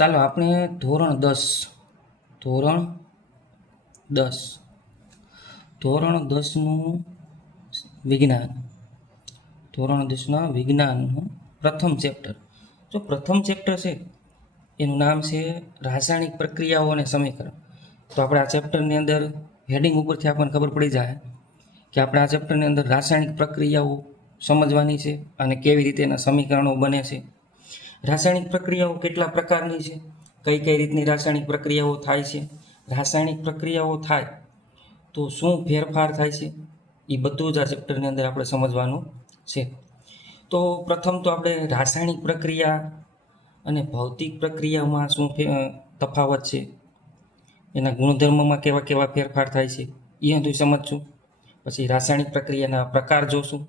ચાલો આપણે ધોરણ 10 ધોરણ 10નું વિજ્ઞાન ધોરણ 10ના વિજ્ઞાનનું પ્રથમ ચેપ્ટર. જો પ્રથમ ચેપ્ટર છે એનું નામ છે રાસાયણિક પ્રક્રિયાઓ અને સમીકરણ. તો આપણે આ ચેપ્ટરની અંદર હેડિંગ ઉપરથી આપણને ખબર પડી જાય કે આપણે આ ચેપ્ટરની અંદર રાસાયણિક પ્રક્રિયાઓ સમજવાની છે અને કેવી રીતે એના સમીકરણો બને છે. રાસાયણિક પ્રક્રિયાઓ કેટલા પ્રકારની છે, કઈ કઈ રીતની રાસાયણિક પ્રક્રિયાઓ થાય છે, રાસાયણિક પ્રક્રિયાઓ થાય તો શું ફેરફાર થાય છે, એ બધું જ આ ચેપ્ટરની અંદર આપણે સમજવાનું છે. તો પ્રથમ તો આપણે રાસાયણિક પ્રક્રિયા અને ભૌતિક પ્રક્રિયામાં શું તફાવત છે, એના ગુણધર્મમાં કેવા કેવા ફેરફાર થાય છે એ બધું સમજશું. પછી રાસાયણિક પ્રક્રિયાના પ્રકાર જોશું.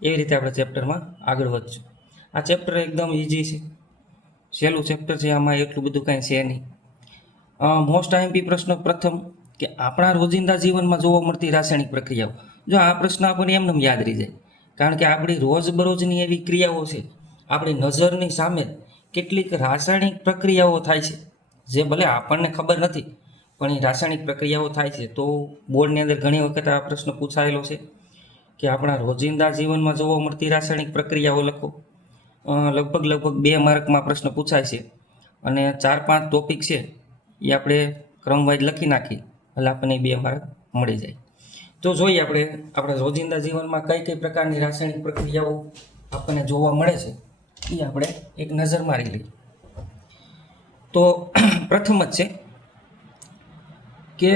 એવી રીતે આપણે ચેપ્ટરમાં આગળ વધશું. આ ચેપ્ટર એકદમ ઇઝી છે, સહેલું ચેપ્ટર છે, આમાં એટલું બધું કાંઈ છે નહીં. મોસ્ટ આઈએમપી પ્રશ્ન પ્રથમ કે આપણા રોજિંદા જીવનમાં જોવા મળતી રાસાયણિક પ્રક્રિયાઓ. જો આ પ્રશ્ન આપણને એમને યાદ રહી જાય, કારણ કે આપણી રોજબરોજની એવી ક્રિયાઓ છે, આપણી નજરની સામે કેટલીક રાસાયણિક પ્રક્રિયાઓ થાય છે જે ભલે આપણને ખબર નથી પણ એ રાસાયણિક પ્રક્રિયાઓ થાય છે. તો બોર્ડની અંદર ઘણી વખત આ પ્રશ્ન પૂછાયેલો છે કે આપણા રોજિંદા જીવનમાં જોવા મળતી રાસાયણિક પ્રક્રિયાઓ લખો. લગભગ 2 માર્કમાં પ્રશ્ન પૂછાય છે અને 4-5 ટોપિક છે એ આપણે ક્રમવાઇઝ લખી નાખી એટલે આપણને 2 માર્ક મળી જાય. તો જોઈએ આપણે આપણા રોજિંદા જીવનમાં કઈ કઈ પ્રકારની રાસાયણિક પ્રક્રિયાઓ આપણને જોવા મળે છે એ આપણે એક નજર મારી લઈએ. તો પ્રથમ જ છે કે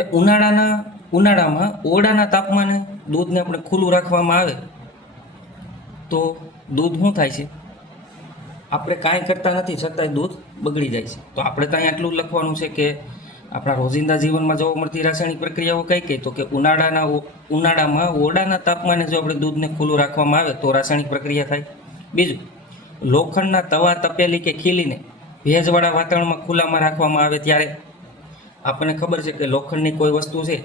ઉનાળામાં ઓરડાના તાપમાને દૂધને આપણે ખુલ્લું રાખવામાં આવે તો દૂધ શું થાય છે, આપણે કાંઈ કરતા નથી છતાંય દૂધ બગડી જાય છે. તો આપણે ત્યાં આટલું લખવાનું છે કે આપણા રોજિંદા જીવનમાં જોવા મળતી રાસાયણિક પ્રક્રિયાઓ કઈ કઈ, તો કે ઉનાળામાં ઓરડાના તાપમાને જો આપણે દૂધને ખુલ્લું રાખવામાં આવે તો રાસાયણિક પ્રક્રિયા થાય. બીજું, લોખંડના તવા તપેલી કે ખીલીને ભેજવાળા વાતાવરણમાં ખુલ્લામાં રાખવામાં આવે ત્યારે આપણને ખબર છે કે લોખંડની કોઈ વસ્તુ છે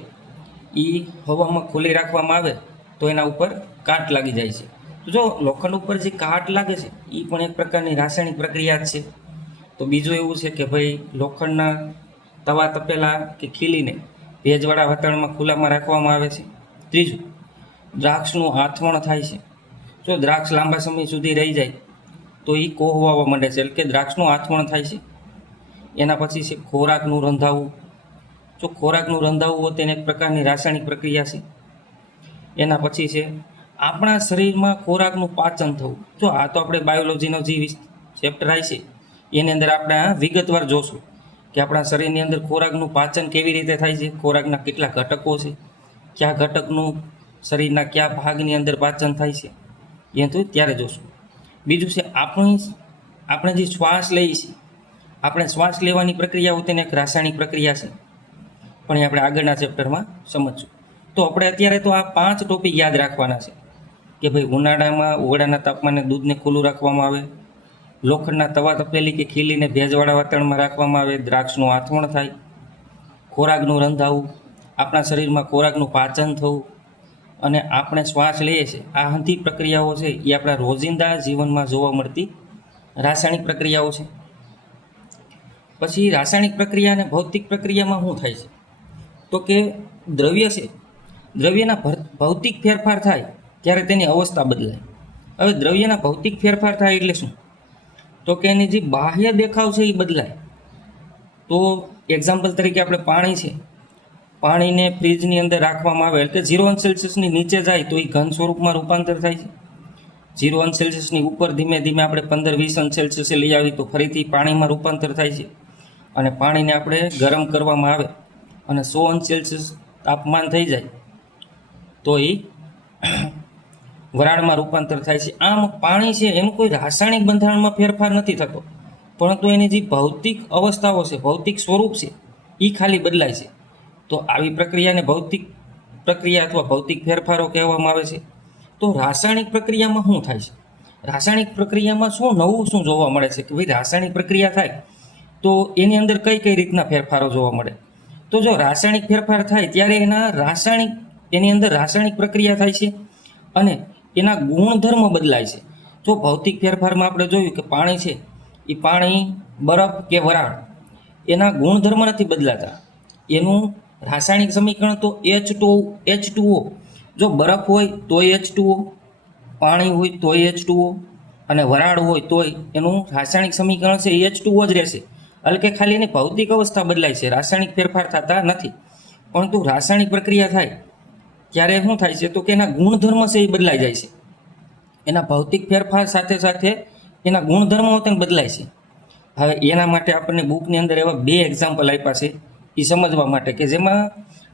એ હવામાં ખુલ્લી રાખવામાં આવે તો એના ઉપર કાટ લાગી જાય છે. તો જો લોખંડ ઉપર જે કાટ લાગે છે એ પણ એક પ્રકારની રાસાયણિક પ્રક્રિયા જ છે. તો બીજું એવું છે કે ભાઈ લોખંડના તવા તપેલા કે ખીલીને ભેજવાળા વાતાવરણમાં ખુલ્લામાં રાખવામાં આવે છે. ત્રીજું, દ્રાક્ષનું આથવણ થાય છે. જો દ્રાક્ષ લાંબા સમય સુધી રહી જાય તો એ કોહવાવા માંડે છે, એટલે કે દ્રાક્ષનું આથવણ થાય છે. એના પછી છે ખોરાકનું રંધાવું. જો ખોરાકનું રંધાવું હોય તેને એક પ્રકારની રાસાયણિક પ્રક્રિયા છે. એના પછી છે આપણા શરીરમાં ખોરાકનું પાચન થવું. જો આ તો આપણે બાયોલોજીનો જે ચેપ્ટર આવે છે એની અંદર આપણે આ વિગતવાર જોશું કે આપણા શરીરની અંદર ખોરાકનું પાચન કેવી રીતે થાય છે, ખોરાકના કેટલા ઘટકો છે, કયા ઘટકનું શરીરના કયા ભાગની અંદર પાચન થાય છે એ તો ત્યારે જોશું. બીજું છે આપણે જે શ્વાસ લઈએ છીએ, આપણે શ્વાસ લેવાની પ્રક્રિયાઓ તેને એક રાસાયણિક પ્રક્રિયા છે, પણ એ આપણે આગળના ચેપ્ટરમાં સમજશું. તો આપણે અત્યારે તો આ 5 ટોપિક યાદ રાખવાના છે કે ભાઈ ઉનાળામાં ઓરડાના તાપમાને દૂધને ખુલ્લું રાખવામાં આવે, લોખંડના તવા તપેલી કે ખીલીને ભેજવાળા વાતાવરણમાં રાખવામાં આવે, દ્રાક્ષનું આથવણ થાય, ખોરાકનું રંધાવું, આપણા શરીરમાં ખોરાકનું પાચન થવું અને આપણે શ્વાસ લઈએ છીએ. આ બધી પ્રક્રિયાઓ છે એ આપણા રોજિંદા જીવનમાં જોવા મળતી રાસાયણિક પ્રક્રિયાઓ છે. પછી રાસાયણિક પ્રક્રિયા અને ભૌતિક પ્રક્રિયામાં શું થાય છે, તો કે દ્રવ્ય છે, દ્રવ્યના ભૌતિક ફેરફાર થાય ત્યારે તેની અવસ્થા બદલાય. હવે દ્રવ્યના ભૌતિક ફેરફાર થાય એટલે શું, તો કે એની જે બાહ્ય દેખાવ છે એ બદલાય. તો એક્ઝામ્પલ તરીકે આપણે પાણી છે, પાણીને ફ્રીજની અંદર રાખવામાં આવે એટલે 0°C નીચે જાય તો એ ઘન સ્વરૂપમાં રૂપાંતર થાય છે. 0°C ઉપર ધીમે ધીમે આપણે 15-20°C લઈ આવી તો ફરીથી પાણીમાં રૂપાંતર થાય છે. અને પાણીને આપણે ગરમ કરવામાં આવે અને 100°C તાપમાન થઈ જાય તો એ વરાળમાં રૂપાંતર થાય છે. આમ પાણી છે એનું કોઈ રાસાયણિક બંધારણમાં ફેરફાર નથી થતો, પરંતુ એની જે ભૌતિક અવસ્થાઓ છે, ભૌતિક સ્વરૂપ છે એ ખાલી બદલાય છે. તો આવી પ્રક્રિયાને ભૌતિક પ્રક્રિયા અથવા ભૌતિક ફેરફારો કહેવામાં આવે છે. તો રાસાયણિક પ્રક્રિયામાં શું થાય છે, રાસાયણિક પ્રક્રિયામાં શું જોવા મળે છે કે ભાઈ રાસાયણિક પ્રક્રિયા થાય તો એની અંદર કઈ કઈ રીતના ફેરફારો જોવા મળે. તો જો રાસાયણિક ફેરફાર થાય ત્યારે એની અંદર રાસાયણિક પ્રક્રિયા થાય છે અને એના ગુણધર્મ બદલાય છે. જો ભૌતિક ફેરફારમાં આપણે જોયું કે પાણી છે એ પાણી, બરફ કે વરાળ એના ગુણધર્મ નથી બદલાતા. એનું રાસાયણિક સમીકરણ તો H2O. જો બરફ હોય તોય H2O, પાણી હોય તોય H2O, અને વરાળ હોય તોય એનું રાસાયણિક સમીકરણ છે એ H2O જ રહેશે. એટલે કે ખાલી એની ભૌતિક અવસ્થા બદલાય છે, રાસાયણિક ફેરફાર થતા નથી. પરંતુ રાસાયણિક પ્રક્રિયા થાય ત્યારે શું થાય છે તો કે એના ગુણધર્મ છે એ બદલાઈ જાય છે. એના ભૌતિક ફેરફાર સાથે સાથે એના ગુણધર્મો પણ બદલાય છે. હવે એના માટે આપણને બુકની અંદર એવા 2 એક્ઝામ્પલ આપ્યા છે એ સમજવા માટે, કે જેમાં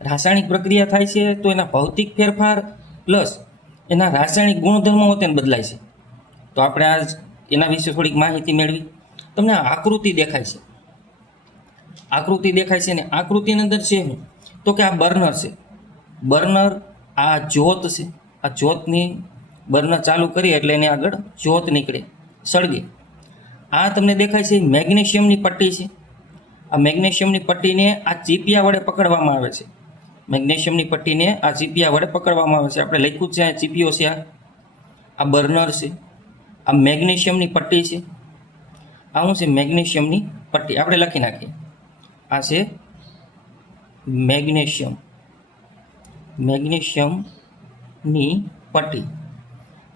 રાસાયણિક પ્રક્રિયા થાય છે તો એના ભૌતિક ફેરફાર પ્લસ એના રાસાયણિક ગુણધર્મો તેને બદલાય છે. તો આપણે આજ એના વિશે થોડીક માહિતી મેળવી. તમને આકૃતિ દેખાય છે, ને આકૃતિની અંદર છે શું તો કે આ બર્નર છે. બર્નર, આ જ્યોત છે. આ જ્યોતની બર્નર ચાલુ કરીએ એટલે એની આગળ જ્યોત નીકળે, સળગે. આ તમને દેખાય છે મેગ્નેશિયમની પટ્ટી છે. આ મેગ્નેશિયમની પટ્ટીને આ ચીપિયા વડે પકડવામાં આવે છે. મેગ્નેશિયમની પટ્ટીને આ ચીપિયા વડે પકડવામાં આવે છે. આપણે લખ્યું છે આ ચીપિયો છે. આ બર્નર છે. આ મેગ્નેશિયમની પટ્ટી છે. આ શું છે? મેગ્નેશિયમની પટ્ટી. આપણે લખી નાખીએ. આ છે મેગ્નેશિયમની પટ્ટી.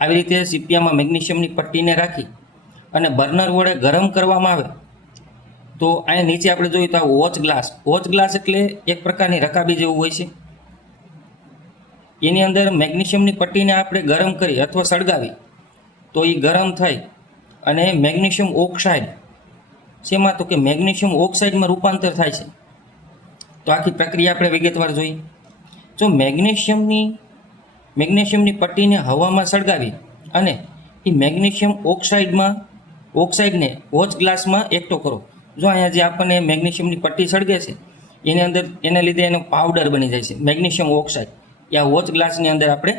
આવી રીતે ચીપિયામાં મેગ્નેશિયમની પટ્ટીને રાખી અને બર્નર વડે ગરમ કરવામાં આવે તો અહીંયા નીચે આપણે જોઈએ તો આ વોચ ગ્લાસ એટલે એક પ્રકારની રકાબી જેવું હોય છે. એની અંદર મેગ્નેશિયમની પટ્ટીને આપણે ગરમ કરી અથવા સળગાવી તો એ ગરમ થઈ અને મેગ્નેશિયમ ઓક્સાઇડ શેમાં તો કે મેગ્નેશિયમ ઓક્સાઇડમાં રૂપાંતર થાય છે. તો આખી પ્રક્રિયા આપણે વિગતવાર જોઈએ. જો મેગ્નેશિયમની પટ્ટીને હવામાં સળગાવી અને એ મેગ્નેશિયમ ઓક્સાઇડને વોચ ગ્લાસમાં એકઠો કરો. જો અહીંયા જે આપણને મેગ્નેશિયમની પટ્ટી સળગે છે એની અંદર એના લીધે એનો પાવડર બની જાય છે મેગ્નેશિયમ ઓક્સાઇડ. એ આ વોચ ગ્લાસની અંદર આપણે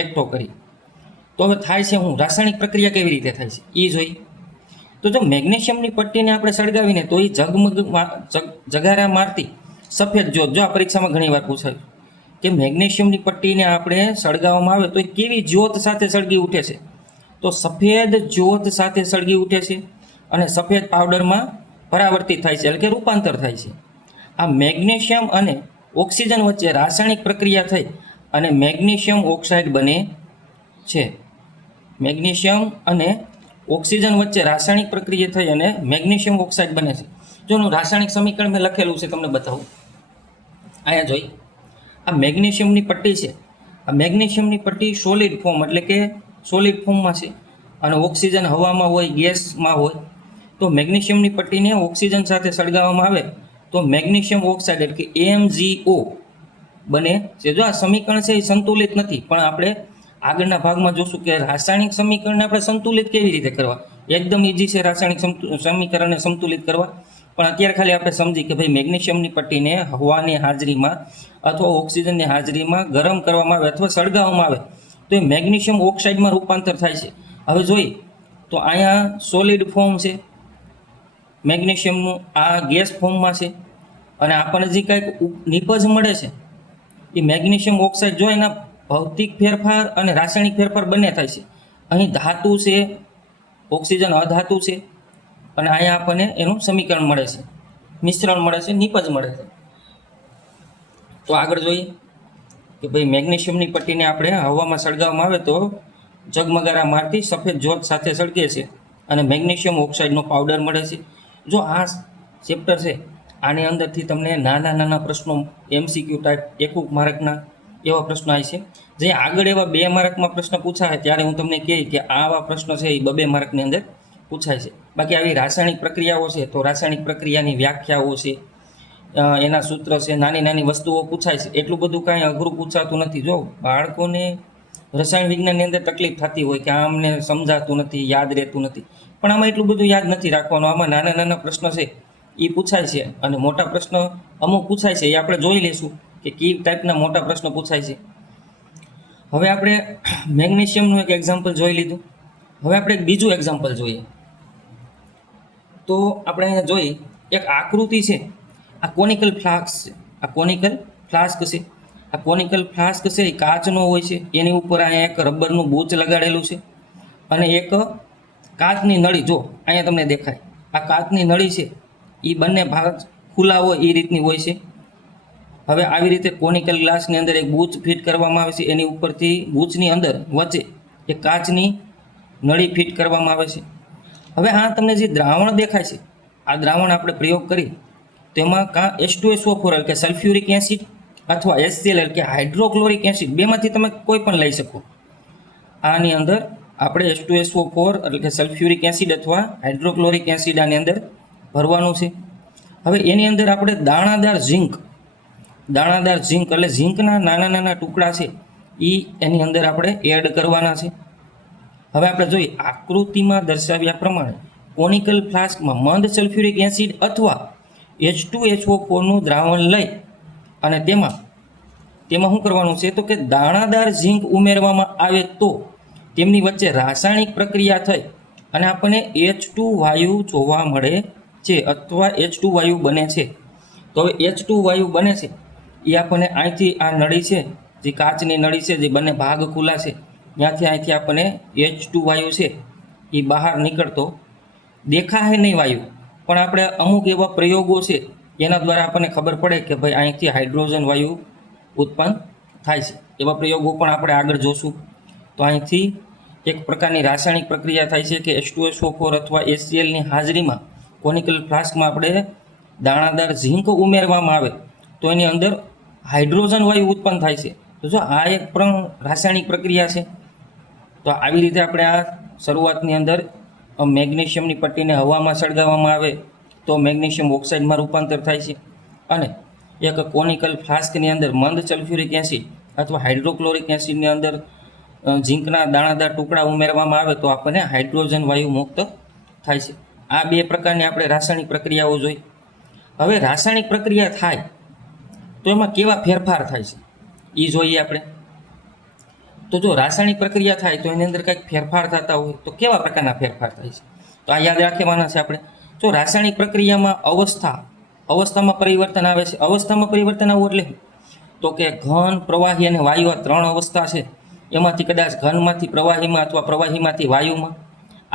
એકઠો કરી. તો હવે થાય છે હું રાસાયણિક પ્રક્રિયા કેવી રીતે થાય છે એ જોઈ. તો જો મેગ્નેશિયમની પટ્ટીને આપણે સળગાવીને તો એ જગારા મારતી સફેદ જ્યોત, જો આ પરીક્ષામાં ઘણી વાર પૂછાયું કે મેગ્નેશિયમની પટ્ટીને આપણે સળગાવવામાં આવે તો એ કેવી જ્યોત સાથે સળગી ઉઠે છે, તો સફેદ જ્યોત સાથે સળગી ઉઠે છે અને સફેદ પાવડરમાં પરાવર્તિત થાય છે, એટલે કે રૂપાંતર થાય છે. આ મેગ્નેશિયમ અને ઓક્સિજન વચ્ચે રાસાયણિક પ્રક્રિયા થઈ અને મેગ્નેશિયમ ઓક્સાઇડ બને છે. મેગ્નેશિયમ અને ઓક્સિજન વચ્ચે રાસાયણિક પ્રક્રિયા થઈ અને મેગ્નેશિયમ ઓક્સાઇડ બને છે. જો એનું રાસાયણિક સમીકરણ મેં લખેલું છે, તમને બતાવું. અહીંયા જોઈ, આ મેગ્નેશિયમની પટ્ટી છે. આ મેગ્નેશિયમની પટ્ટી સોલિડ ફોર્મમાં છે અને ઓક્સિજન હવામાં હોય, ગેસમાં હોય. તો મેગ્નેશિયમની પટ્ટીને ઓક્સિજન સાથે સળગાવવામાં આવે તો મેગ્નેશિયમ ઓક્સાઇડ એટલે કે MgO બને છે. જો આ સમીકરણ છે એ સંતુલિત નથી, પણ આપણે આગળના ભાગમાં જોશું કે રાસાયણિક સમીકરણને આપણે સંતુલિત કેવી રીતે કરવા. એકદમ ઇઝી છે રાસાયણિક સમીકરણને સંતુલિત કરવા. પણ અત્યારે ખાલી આપણે સમજી કે ભાઈ મેગ્નેશિયમની પટ્ટીને હવાની હાજરીમાં અથવા ઓક્સિજનની હાજરીમાં ગરમ કરવામાં આવે અથવા સળગાવવામાં આવે તો એ મેગ્નેશિયમ ઓક્સાઇડમાં રૂપાંતર થાય છે. હવે જોઈએ તો અહીંયા સોલિડ ફોર્મ છે મેગ્નેશિયમનું, આ ગેસ ફોર્મમાં છે અને આપણને જે કાંઈક નિપજ મળે છે એ મેગ્નેશિયમ ઓક્સાઇડ જો એના ભૌતિક ફેરફાર અને રાસાયણિક ફેરફાર બંને થાય છે. અહીં ધાતુ છે, ઓક્સિજન અધાતુ છે અને અહીંયા આપણને એનું સમીકરણ મળે છે, મિશ્રણ મળે છે, નિપજ મળે છે. તો આગળ જોઈએ કે ભાઈ મેગ્નેશિયમની પટ્ટીને આપણે હવામાં સળગાવવામાં આવે તો ઝગમગારા મારતી સફેદ જ્યોત સાથે સળગે છે અને મેગ્નેશિયમ ઓક્સાઇડનો પાવડર મળે છે. જો આ ચેપ્ટર છે આની અંદરથી તમને નાના પ્રશ્નો MCQ ટાઈપ 1 માર્કના એવા પ્રશ્નો આવે છે. જે આગળ એવા 2 માર્કમાં પ્રશ્ન પૂછાય ત્યારે હું તમને કહી કે આવા પ્રશ્નો છે એ 2 માર્કની અંદર પૂછાય છે. બાકી આવી રાસાયણિક પ્રક્રિયાઓ છે તો રાસાયણિક પ્રક્રિયાની વ્યાખ્યાઓ છે, એના સૂત્ર છે, નાની વસ્તુઓ પૂછાય છે. એટલું બધું કાંઈ અઘરું પૂછાતું નથી. જો બાળકોને રસાયણ વિજ્ઞાનની અંદર તકલીફ થતી હોય કે આમને સમજાતું નથી, યાદ રહેતું નથી, પણ આમાં એટલું બધું યાદ નથી રાખવાનું. આમાં નાના પ્રશ્નો છે એ પૂછાય છે અને મોટા પ્રશ્ન અમુક પૂછાય છે. એ આપણે જોઈ લઈશું કે કઈ ટાઈપના મોટા પ્રશ્નો પૂછાય છે. હવે આપણે મેગ્નેશિયમનું એક એક્ઝામ્પલ જોઈ લીધું. હવે આપણે એક બીજું એક્ઝામ્પલ જોઈએ. તો આપણે અહીંયા જોઈએ એક આકૃતિ છે. આ કોનિકલ ફ્લાસ્ક છે. આ કોનિકલ ફ્લાસ્ક છે એ કાચનો હોય છે. એની ઉપર અહીંયા એક રબરનું બૂચ લગાડેલું છે અને એક કાચની નળી જો અહીંયા તમને દેખાય. આ કાચની નળી છે એ બંને ભાગ ખુલ્લા હોય એ રીતની હોય છે. હવે આવી રીતે કોનિકલ ગ્લાસની અંદર એક બૂચ ફિટ કરવામાં આવે છે, એની ઉપરથી બૂચની અંદર વચ્ચે એક કાચની નળી ફિટ કરવામાં આવે છે. હવે આ તમને જે દ્રાવણ દેખાય છે, આ દ્રાવણ આપણે પ્રયોગ કરી તેમાં કાં H2SO4 એટલે કે સલ્ફ્યુરિક એસિડ અથવા HCl એટલે કે હાઇડ્રોક્લોરિક એસિડ, બેમાંથી તમે કોઈ પણ લઈ શકો. આની અંદર આપણે H2SO4 એટલે કે સલ્ફ્યુરિક એસિડ અથવા હાઇડ્રોક્લોરિક એસિડ આની અંદર ભરવાનું છે. હવે એની અંદર આપણે દાણાદાર ઝીંક એટલે ઝીંકના નાના નાના ટુકડા છે એ એની અંદર આપણે એડ કરવાના છે. હવે આપણે જોઈએ આકૃતિમાં દર્શાવ્યા પ્રમાણે કોનિકલ ફ્લાસ્કમાં મંદ સલ્ફ્યુરિક એસિડ અથવા H2SO4નું દ્રાવણ લઈ અને તેમાં શું કરવાનું છે તો કે દાણાદાર ઝીંક ઉમેરવામાં આવે તો તેમની વચ્ચે રાસાયણિક પ્રક્રિયા થઈ અને આપણને H2 વાયુ જોવા મળે છે અથવા H2 વાયુ બને છે. તો હવે H2 વાયુ બને છે એ આપણને અહીંથી આ નળી છે, જે કાચની નળી છે, જે બંને ભાગ ખુલ્લા છે, અહીંથી આપણને H2 વાયુ છે એ બહાર નીકળતો દેખાય નહીં વાયુ, પણ આપણે અમુક એવા પ્રયોગો છે એના દ્વારા આપણને ખબર પડે કે ભાઈ અહીંથી હાઇડ્રોજન વાયુ ઉત્પન્ન થાય છે. એવા પ્રયોગો પણ આપણે આગળ જોશું. તો અહીંથી એક પ્રકારની રાસાયણિક પ્રક્રિયા થાય છે કે H2SO4 અથવા HClની હાજરીમાં કોનિકલ ફ્લાસ્કમાં આપણે દાણાદાર ઝીંક ઉમેરવામાં આવે તો એની અંદર હાઇડ્રોજન વાયુ ઉત્પન્ન થાય છે. તો જો આ એક પણ રાસાયણિક પ્રક્રિયા છે. તો આવી રીતે આપણે આ શરૂઆતની અંદર મેગ્નેશિયમની પટ્ટીને હવામાં સળગાવવામાં આવે તો મેગ્નેશિયમ ઓક્સાઇડમાં રૂપાંતર થાય છે, અને એક કોનિકલ ફ્લાસ્કની અંદર મંદ સલ્ફ્યુરિક એસિડ અથવા હાઇડ્રોક્લોરિક એસિડની અંદર ઝીંકના દાણાદાર ટુકડા ઉમેરવામાં આવે તો આપણને હાઇડ્રોજન વાયુ મુક્ત થાય છે. આ બે પ્રકારની આપણે રાસાયણિક પ્રક્રિયાઓ જોઈ. હવે રાસાયણિક પ્રક્રિયા થાય તો એમાં કેવા ફેરફાર થાય છે એ જોઈએ આપણે. તો જો રાસાયણિક પ્રક્રિયા થાય તો એની અંદર કંઈક ફેરફાર થતા હોય તો કેવા પ્રકારના ફેરફાર થાય છે તો આ યાદ રાખવાના છે આપણે. જો રાસાયણિક પ્રક્રિયામાં અવસ્થામાં પરિવર્તન આવે છે. અવસ્થામાં પરિવર્તન આવું એટલે તો કે ઘન, પ્રવાહી અને વાયુ આ 3 અવસ્થા છે. એમાંથી કદાચ ઘનમાંથી પ્રવાહીમાં અથવા પ્રવાહીમાંથી વાયુમાં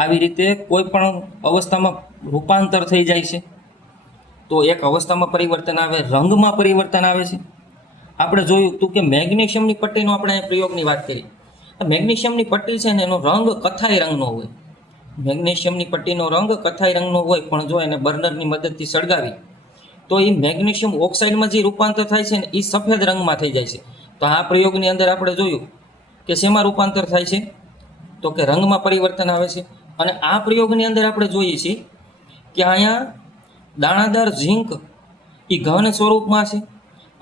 આવી રીતે કોઈ પણ અવસ્થામાં રૂપાંતર થઈ જાય છે. તો એક અવસ્થામાં પરિવર્તન આવે, રંગમાં પરિવર્તન આવે છે. આપણે જોયું હતું કે મેગ્નેશિયમની પટ્ટીનો આપણે પ્રયોગની વાત કરી. મેગ્નેશિયમની પટ્ટી છે ને એનો રંગ કથ્થાઈ રંગનો હોય. મેગ્નેશિયમની પટ્ટીનો રંગ કથ્થાઈ રંગનો હોય, પણ જો એને બર્નરની મદદથી સળગાવી તો એ મેગ્નેશિયમ ઓક્સાઇડમાં જે રૂપાંતર થાય છે ને એ સફેદ રંગમાં થઈ જાય છે. તો આ પ્રયોગની અંદર આપણે જોયું કે શેમાં રૂપાંતર થાય છે તો કે રંગમાં પરિવર્તન આવે છે. અને આ પ્રયોગની અંદર આપણે જોઈએ છીએ કે અહીંયા દાણાદાર ઝીંક એ ઘન સ્વરૂપમાં છે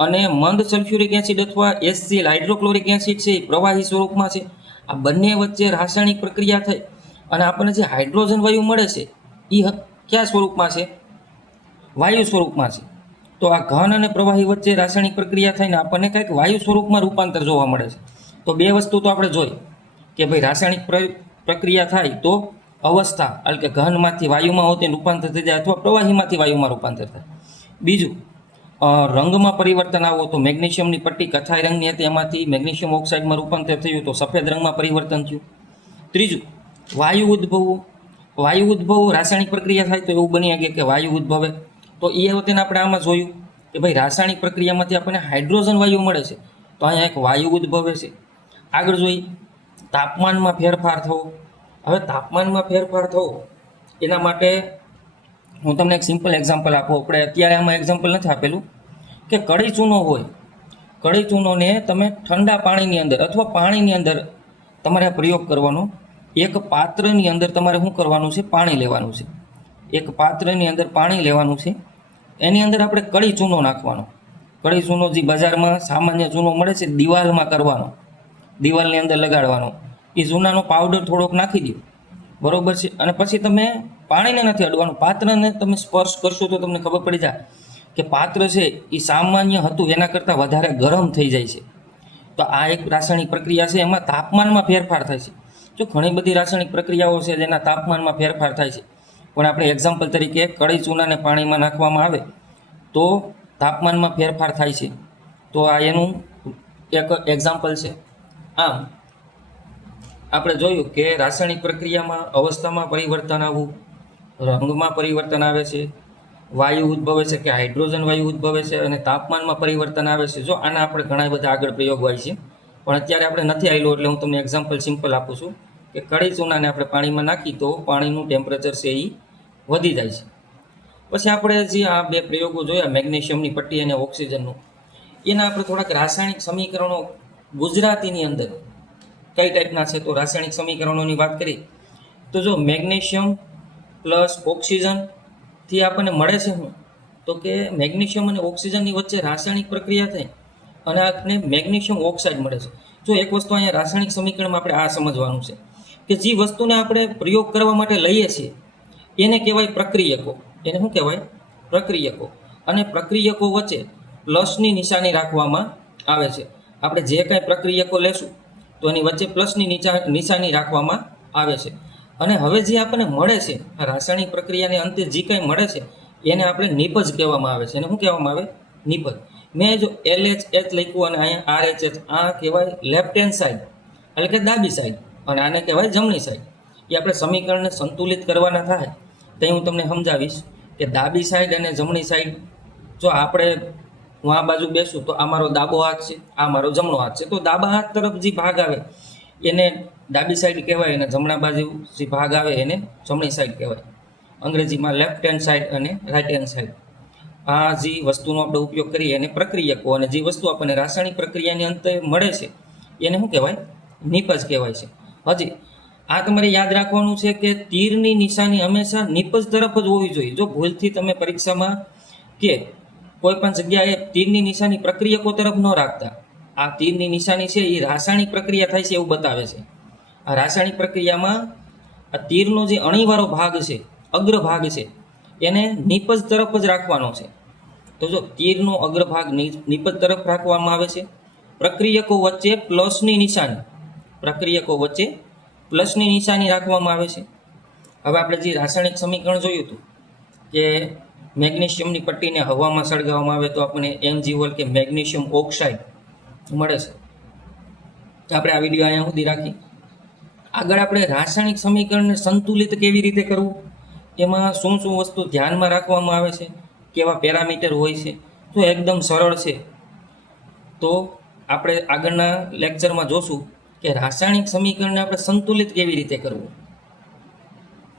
અને મંદ સલ્ફ્યુરિક એસિડ અથવા HCl હાઇડ્રોક્લોરિક એસિડ છે એ પ્રવાહી સ્વરૂપમાં છે. આ બંને વચ્ચે રાસાયણિક પ્રક્રિયા થઈ અને આપણને જે હાઇડ્રોજન વાયુ મળે છે એ કયા સ્વરૂપમાં છે? વાયુ સ્વરૂપમાં છે. તો આ ઘન અને પ્રવાહી વચ્ચે રાસાયણિક પ્રક્રિયા થઈને આપણને કંઈક વાયુ સ્વરૂપમાં રૂપાંતર જોવા મળે છે. તો બે વસ્તુ તો આપણે જોઈ કે ભાઈ રાસાયણિક પ્રક્રિયા થાય તો અવસ્થા એટલે કે ઘનમાંથી વાયુમાં હોતી રૂપાંતર થઈ જાય અથવા પ્રવાહીમાંથી વાયુમાં રૂપાંતર થાય. બીજું, રંગમાં પરિવર્તન આવો તો મેગ્નેશિયમની પટ્ટી કથ્થાઈ રંગની હતી, એમાંથી મેગ્નેશિયમ ઓક્સાઇડમાં રૂપાંતર થયું તો સફેદ રંગમાં પરિવર્તન થયું. ત્રીજું, વાયુ ઉદ્ભવવું રાસાયણિક પ્રક્રિયા થાય તો એવું બની શકે કે વાયુ ઉદ્ભવે. તો એ વખતે આપણે આમાં જોયું કે ભાઈ રાસાયણિક પ્રક્રિયામાંથી આપણને હાઇડ્રોજન વાયુ મળે છે તો અહીંયા એક વાયુ ઉદ્ભવે છે. આગળ જોઈ તાપમાનમાં ફેરફાર થવો. હવે તાપમાનમાં ફેરફાર થવો એના માટે હું તમને એક સિમ્પલ એક્ઝામ્પલ આપું. આપણે અત્યારે આમાં એક્ઝામ્પલ નથી આપેલું કે કળી ચૂનો હોય, કળી ચૂનોને તમે ઠંડા પાણીની અંદર અથવા પાણીની અંદર તમારે આ પ્રયોગ કરવાનો. એક પાત્રની અંદર તમારે શું કરવાનું છે? પાણી લેવાનું છે. એક પાત્રની અંદર પાણી લેવાનું છે, એની અંદર આપણે કળી ચૂનો નાખવાનો. કળી ચૂનો જે બજારમાં સામાન્ય ચૂનો મળે છે દિવાલમાં કરવાનો, દિવાલની અંદર લગાડવાનો. એ ચૂનાનો પાવડર થોડોક નાખી દો, બરોબર છે. અને પછી તમે પાણીને નથી અડવાનું, પાત્રને તમે સ્પર્શ કરશો તો તમને ખબર પડી જાય કે પાત્ર છે એ સામાન્ય હતું એના કરતાં વધારે ગરમ થઈ જાય છે. તો આ એક રાસાયણિક પ્રક્રિયા છે, એમાં તાપમાનમાં ફેરફાર થાય છે. જો ઘણી બધી રાસાયણિક પ્રક્રિયાઓ છે જેના તાપમાનમાં ફેરફાર થાય છે, પણ આપણે એક્ઝામ્પલ તરીકે કળી ચૂનાને પાણીમાં નાખવામાં આવે તો તાપમાનમાં ફેરફાર થાય છે. તો આ એનું એક એક્ઝામ્પલ છે. આમ આપણે જોયું કે રાસાયણિક પ્રક્રિયામાં અવસ્થામાં પરિવર્તન આવવું, રંગમાં પરિવર્તન આવે છે, વાયુ ઉદ્ભવે છે કે હાઇડ્રોજન વાયુ ઉદ્ભવે છે, અને તાપમાનમાં પરિવર્તન આવે છે. જો આના આપણે ઘણા બધા આગળ પ્રયોગ હોય છે, પણ અત્યારે આપણે નથી આવેલું એટલે હું તમને એક્ઝામ્પલ સિમ્પલ આપું છું કે કળી ચૂનાને આપણે પાણીમાં નાખી તો પાણીનું ટેમ્પરેચર છે એ વધી જાય છે. પછી આપણે જે આ બે પ્રયોગો જોયા મેગ્નેશિયમની પટ્ટી અને ઓક્સિજનનું, એના આપણે થોડાક રાસાયણિક સમીકરણો ગુજરાતીની અંદર કઈ ટાઈપના છે તો રાસાયણિક સમીકરણોની વાત કરી તો જો મેગ્નેશિયમ પ્લસ ઓક્સિજનથી આપણને મળે છે શું તો કે મેગ્નેશિયમ અને ઓક્સિજનની વચ્ચે રાસાયણિક પ્રક્રિયા થાય અને આપણને મેગ્નેશિયમ ઓક્સાઇડ મળે છે. જો એક વસ્તુ અહીંયા રાસાયણિક સમીકરણમાં આપણે આ સમજવાનું છે કે જે વસ્તુને આપણે પ્રયોગ કરવા માટે લઈએ છીએ એને કહેવાય પ્રક્રિયકો. એને શું કહેવાય? પ્રક્રિયકો. અને પ્રક્રિયકો વચ્ચે પ્લસની નિશાની રાખવામાં આવે છે. આપણે જે કાંઈ પ્રક્રિયકો લેશું તો એની વચ્ચે પ્લસની નિશાની રાખવામાં આવે છે. અને હવે જે આપણને મળે છે આ રાસાયણિક પ્રક્રિયાને અંતે જે કાંઈ મળે છે એને આપણે નિપજ કહેવામાં આવે છે. એને શું કહેવામાં આવે? નિપજ. મેં જો LHH લખ્યું અને અહીંયા RHH, આ કહેવાય લેફ્ટ હેન્ડ સાઈડ એટલે કે ડાબી સાઈડ, અને આને કહેવાય જમણી સાઈડ. એ આપણે સમીકરણને સંતુલિત કરવાના થાય તો હું તમને સમજાવીશ કે ડાબી સાઈડ અને જમણી સાઈડ. જો આપણે હું આ બાજુ બેસું તો આ મારો ડાબો હાથ છે, આ મારો જમણો હાથ છે, તો ડાબા હાથ તરફ જે ભાગ આવે એને ડાબી સાઈડ કહેવાય અને જમણા બાજુ જે ભાગ આવે એને જમણી સાઈડ કહેવાય. અંગ્રેજીમાં લેફ્ટ હેન્ડ સાઈડ અને રાઈટ હેન્ડ સાઈડ. આ જે વસ્તુનો આપણે ઉપયોગ કરીએ એને પ્રક્રિયકો, અને જે વસ્તુ આપણને રાસાયણિક પ્રક્રિયાની અંતે મળે છે એને શું કહેવાય? નિપજ કહેવાય છે. હજી આ તમારે યાદ રાખવાનું છે કે તીરની નિશાની હંમેશા નિપજ તરફ જ હોવી જોઈએ. જો ભૂલથી તમે પરીક્ષામાં કે કોઈ પણ જગ્યાએ તીરની નિશાની પ્રક્રિયકો તરફ ન રાખતા. આ તીરની નિશાની છે એ રાસાયણિક પ્રક્રિયા થાય છે એવું બતાવે છે. આ રાસાયણિક પ્રક્રિયામાં આ તીરનો જે અણીવાળો ભાગ છે, અગ્રભાગ છે, એને નિપજ તરફ જ રાખવાનો છે. તો જો તીરનો અગ્રભાગ નિપજ તરફ રાખવામાં આવે છે. પ્રક્રિયકો વચ્ચે પ્લસની નિશાની, પ્રક્રિયકો વચ્ચે પ્લસની નિશાની રાખવામાં આવે છે. હવે આપણે જે રાસાયણિક સમીકરણ જોયું હતું કે મેગ્નેશિયમની પટ્ટીને હવામાં સળગાવવામાં આવે તો આપણને MgOL કે મેગ્નેશિયમ ઓક્સાઇડ મળે છે. આપણે આ વિડીયો અહીંયા સુધી રાખી. આગળ આપણે રાસાયણિક સમીકરણને સંતુલિત કેવી રીતે કરવું, એમાં શું શું વસ્તુ ધ્યાનમાં રાખવામાં આવે છે, કેવા પેરામીટર હોય છે, તો એકદમ સરળ છે. તો આપણે આગળના લેક્ચરમાં જોશું કે રાસાયણિક સમીકરણને આપણે સંતુલિત કેવી રીતે કરવું.